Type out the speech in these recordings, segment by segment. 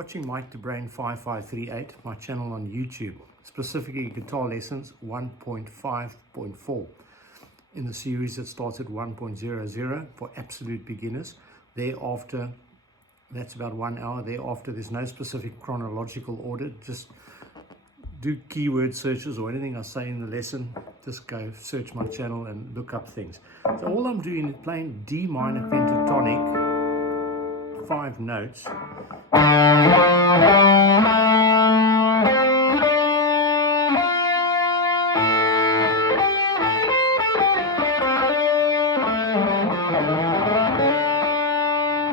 watching Mike DeBrain 5538, my channel on YouTube, specifically Guitar Lessons 1.5.4. In the series that starts at 1.00 for absolute beginners. Thereafter, that's about 1 hour. Thereafter, there's no specific chronological order. Just do keyword searches or anything I say in the lesson. Just go search my channel and look up things. So all I'm doing is playing D minor pentatonic, 5 notes. But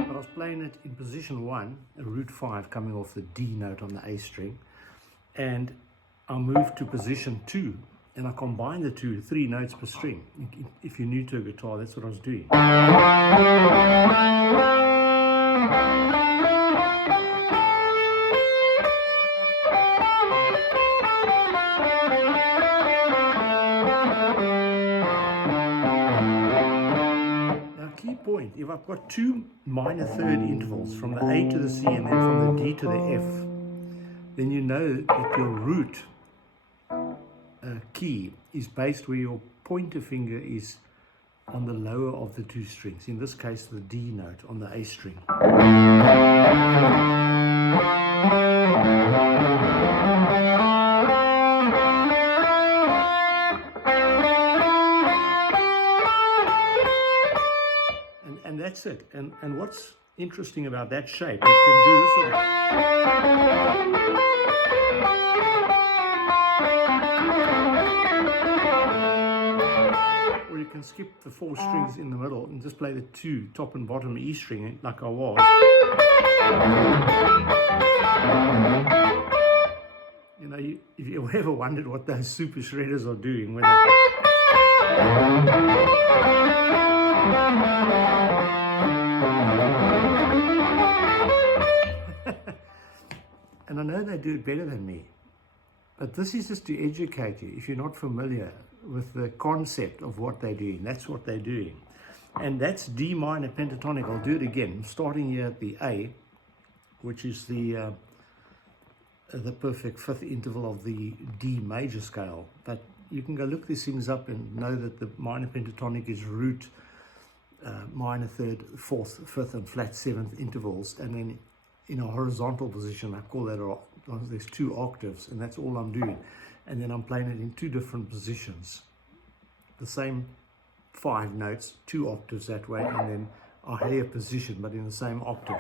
I was playing it in position 1, a root 5 coming off the D note on the A string, and I moved to position 2 and I combined the 3 notes per string. If you're new to a guitar, that's what I was doing. Now, key point, if I've got 2 minor third intervals from the A to the C and then from the D to the F, then you know that your root key is based where your pointer finger is on the lower of the 2 strings, in this case the D note on the A string. And that's it. And what's interesting about that shape, you can do this sort or you can skip the 4 strings in the middle and just play the 2 top and bottom E string like I was. You know, if you ever wondered what those super shredders are doing when and I know they do it better than me, but this is just to educate you if you're not familiar with the concept of what they're doing. That's what they're doing. And that's D minor pentatonic. I'll do it again, starting here at the A, which is the perfect 5th interval of the D major scale. But you can go look these things up and know that the minor pentatonic is root, minor 3rd, 4th, 5th, and flat 7th intervals. And then in a horizontal position, I call that, there's 2 octaves, and that's all I'm doing. And then I'm playing it in 2 different positions. The same 5 notes, 2 octaves that way, and then a higher position, but in the same octave.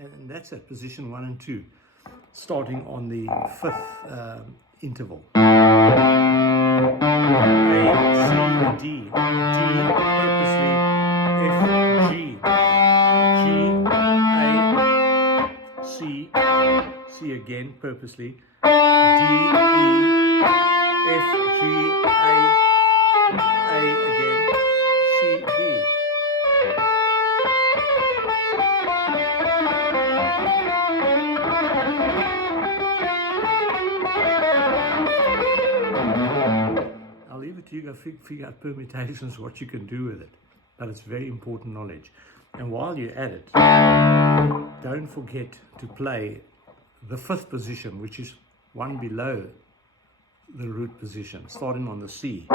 And that's at position 1 and 2, starting on the 5th interval. A, C, D, purposely, F, G, A, C, C again, purposely, D, E, F, G, A again, C, D. I'll leave it to you to figure out permutations, what you can do with it. But it's very important knowledge. And while you're at it, don't forget to play the 5th position, which is 1 below the root position, starting on the C.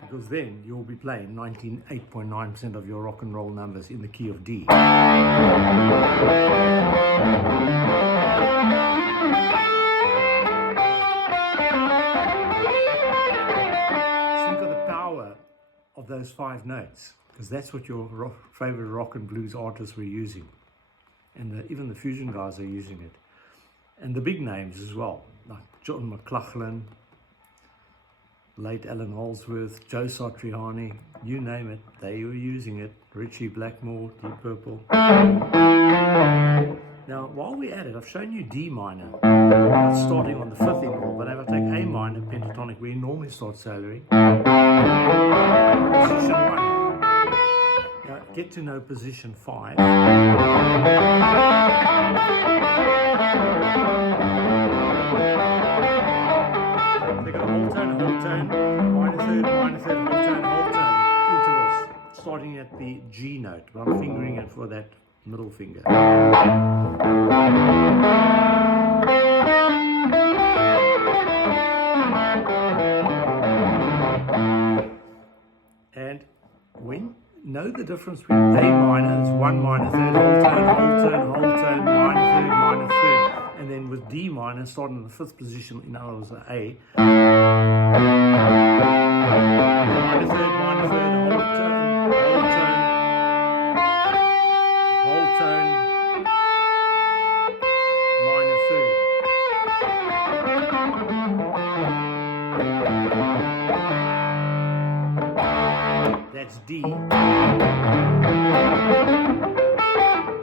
Because then you'll be playing 98.9% of your rock and roll numbers in the key of D. Think of the power of those 5 notes, because that's what your favorite rock and blues artists were using. And even the fusion guys are using it. And the big names as well, like John McLaughlin, late Alan Holdsworth, Joe Satriani, you name it, they were using it. Richie Blackmore, Deep Purple. Now, while we're at it, I've shown you D minor, that's starting on the 5th interval, but if I take A minor pentatonic, where you normally start salary, position 1. Now, get to know position 5. They got a whole tone, minor third, whole tone, intervals, starting at the G note, but I'm fingering it for that middle finger. And when know the difference between A minor is 1 minor third, whole tone, minor third, and then with D minor starting in the 5th position, in other words, the A, minor third, whole tone, minor third. That's D.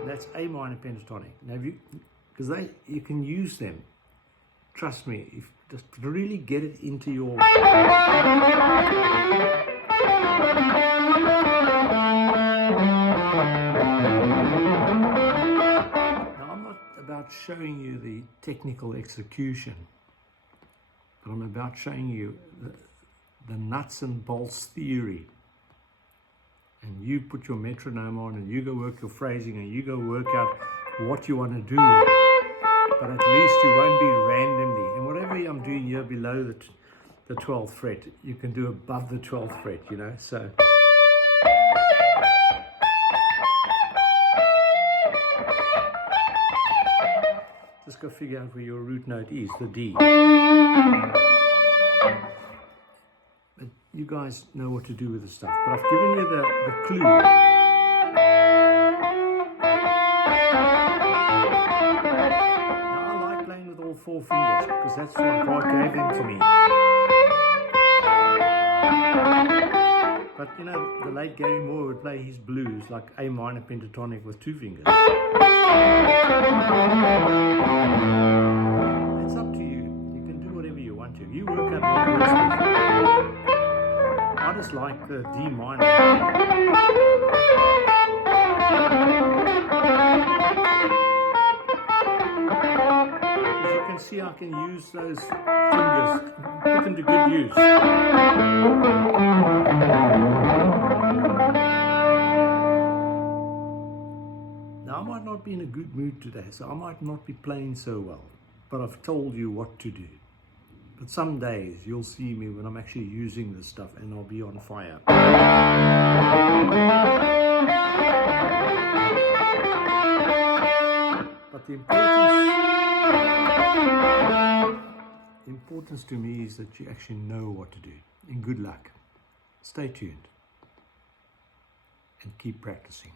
That's A minor pentatonic. Now, because you can use them. Trust me, if just really get it into your. Now, I'm not about showing you the technical execution, but I'm about showing you the nuts and bolts theory. And you put your metronome on and you go work your phrasing and you go work out what you want to do. But at least you won't be randomly. And whatever I'm doing here below the 12th fret, you can do above the 12th fret, you know. So. Just go figure out where your root note is, the D. You guys know what to do with the stuff, but I've given you the clue. Now, I like playing with all 4 fingers because that's what God gave them to me. But you know, the late Gary Moore would play his blues like A minor pentatonic with 2 fingers. It's up to you. You can do whatever you want to. You work out what works for you. I just like the D minor. As you can see, I can use those fingers, put them to good use. Now, I might not be in a good mood today, so I might not be playing so well, but I've told you what to do. But some days you'll see me when I'm actually using this stuff and I'll be on fire. But the importance to me is that you actually know what to do. And good luck. Stay tuned and keep practicing.